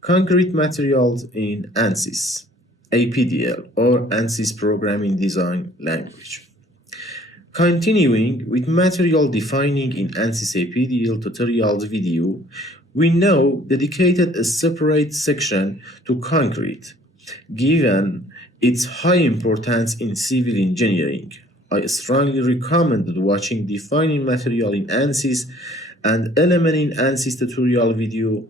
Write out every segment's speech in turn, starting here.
Concrete materials in Ansys, APDL, or Ansys Programming Design Language. Continuing with material defining in Ansys APDL tutorials video, we now dedicated a separate section to concrete, given its high importance in civil engineering. I strongly recommend watching defining material in Ansys and element in Ansys tutorial video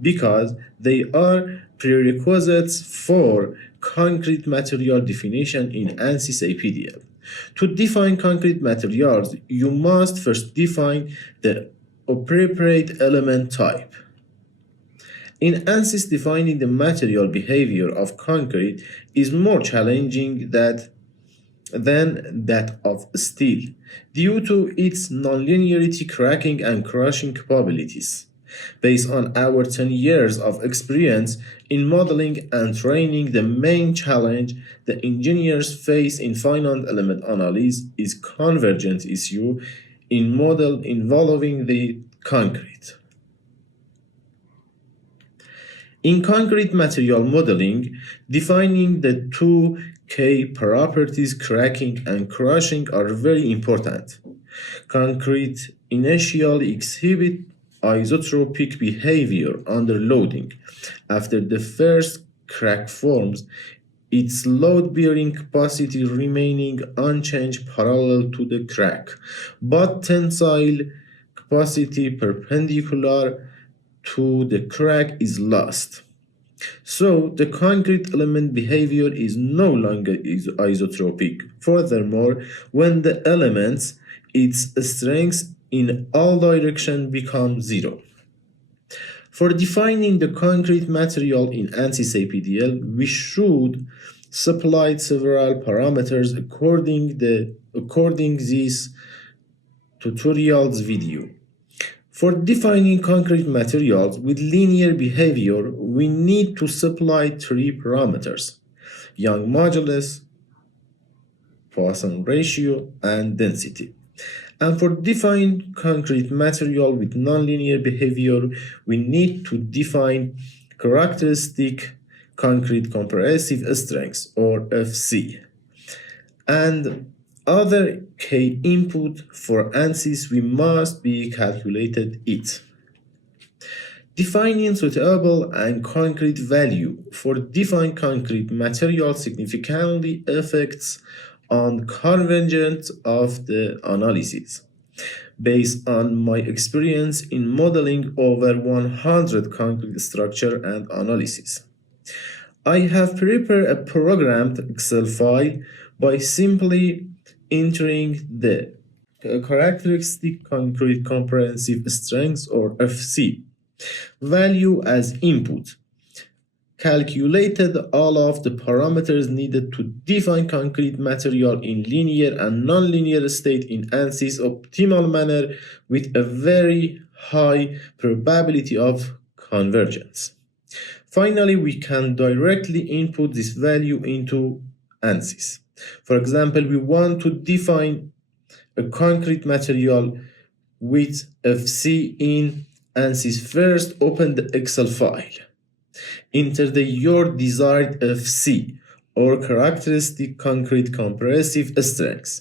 because they are prerequisites for concrete material definition in Ansys APDL. To define concrete materials, you must first define the appropriate element type. In Ansys, defining the material behavior of concrete is more challenging than that of steel, due to its nonlinearity, cracking, and crushing capabilities. Based on our 10 years of experience in modeling and training, the main challenge the engineers face in finite element analysis is convergence issue in model involving the concrete. In concrete material modeling, defining the two key properties, cracking and crushing, are very important. Concrete initially exhibits isotropic behavior under loading. After the first crack forms, its load-bearing capacity remaining unchanged parallel to the crack, but tensile capacity perpendicular to the crack is lost. So the concrete element behavior is no longer isotropic. Furthermore, when the elements, its strength in all directions become zero. For defining the concrete material in Ansys APDL, we should supply several parameters according this tutorial's video. For defining concrete materials with linear behavior, we need to supply three parameters: Young modulus, Poisson ratio, and density. And for defining concrete material with nonlinear behavior, we need to define characteristic concrete compressive strength, or FC. And other key input for Ansys we must be calculated it. Defining suitable and concrete value for defined concrete material significantly affects on convergence of the analysis. Based on my experience in modeling over 100 concrete structure and analysis, I have prepared a programmed Excel file by simply entering the characteristic concrete comprehensive strength, or FC, value as input, calculated all of the parameters needed to define concrete material in linear and nonlinear state in Ansys optimal manner with a very high probability of convergence. Finally, we can directly input this value into Ansys. For example, we want to define a concrete material with FC in Ansys. First, open the Excel file. Enter your desired FC, or characteristic concrete compressive strength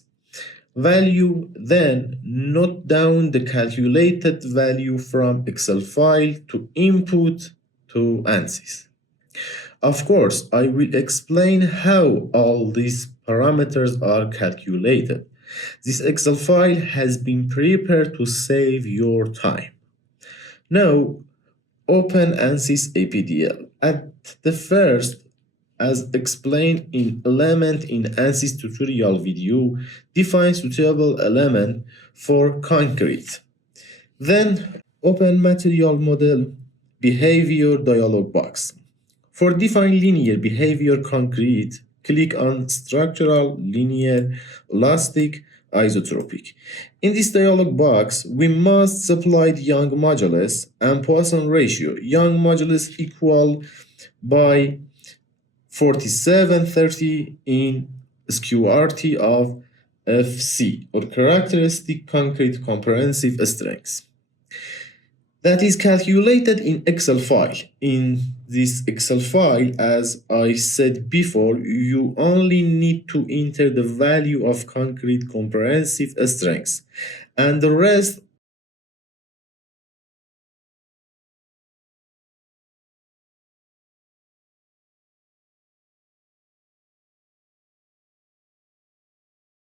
value, then note down the calculated value from Excel file to input to Ansys. Of course, I will explain how all these parameters are calculated. This Excel file has been prepared to save your time. Now, open Ansys APDL. At the first, as explained in element in Ansys tutorial video, define suitable element for concrete. Then open material model behavior dialog box. For define linear behavior concrete, click on structural, linear, elastic, isotropic. In this dialog box, we must supply the Young modulus and Poisson ratio. Young modulus equal by 4730 in SQRT of FC, or characteristic concrete comprehensive strength. that is calculated in Excel file. In this Excel file, as I said before, you only need to enter the value of concrete comprehensive strength, and the rest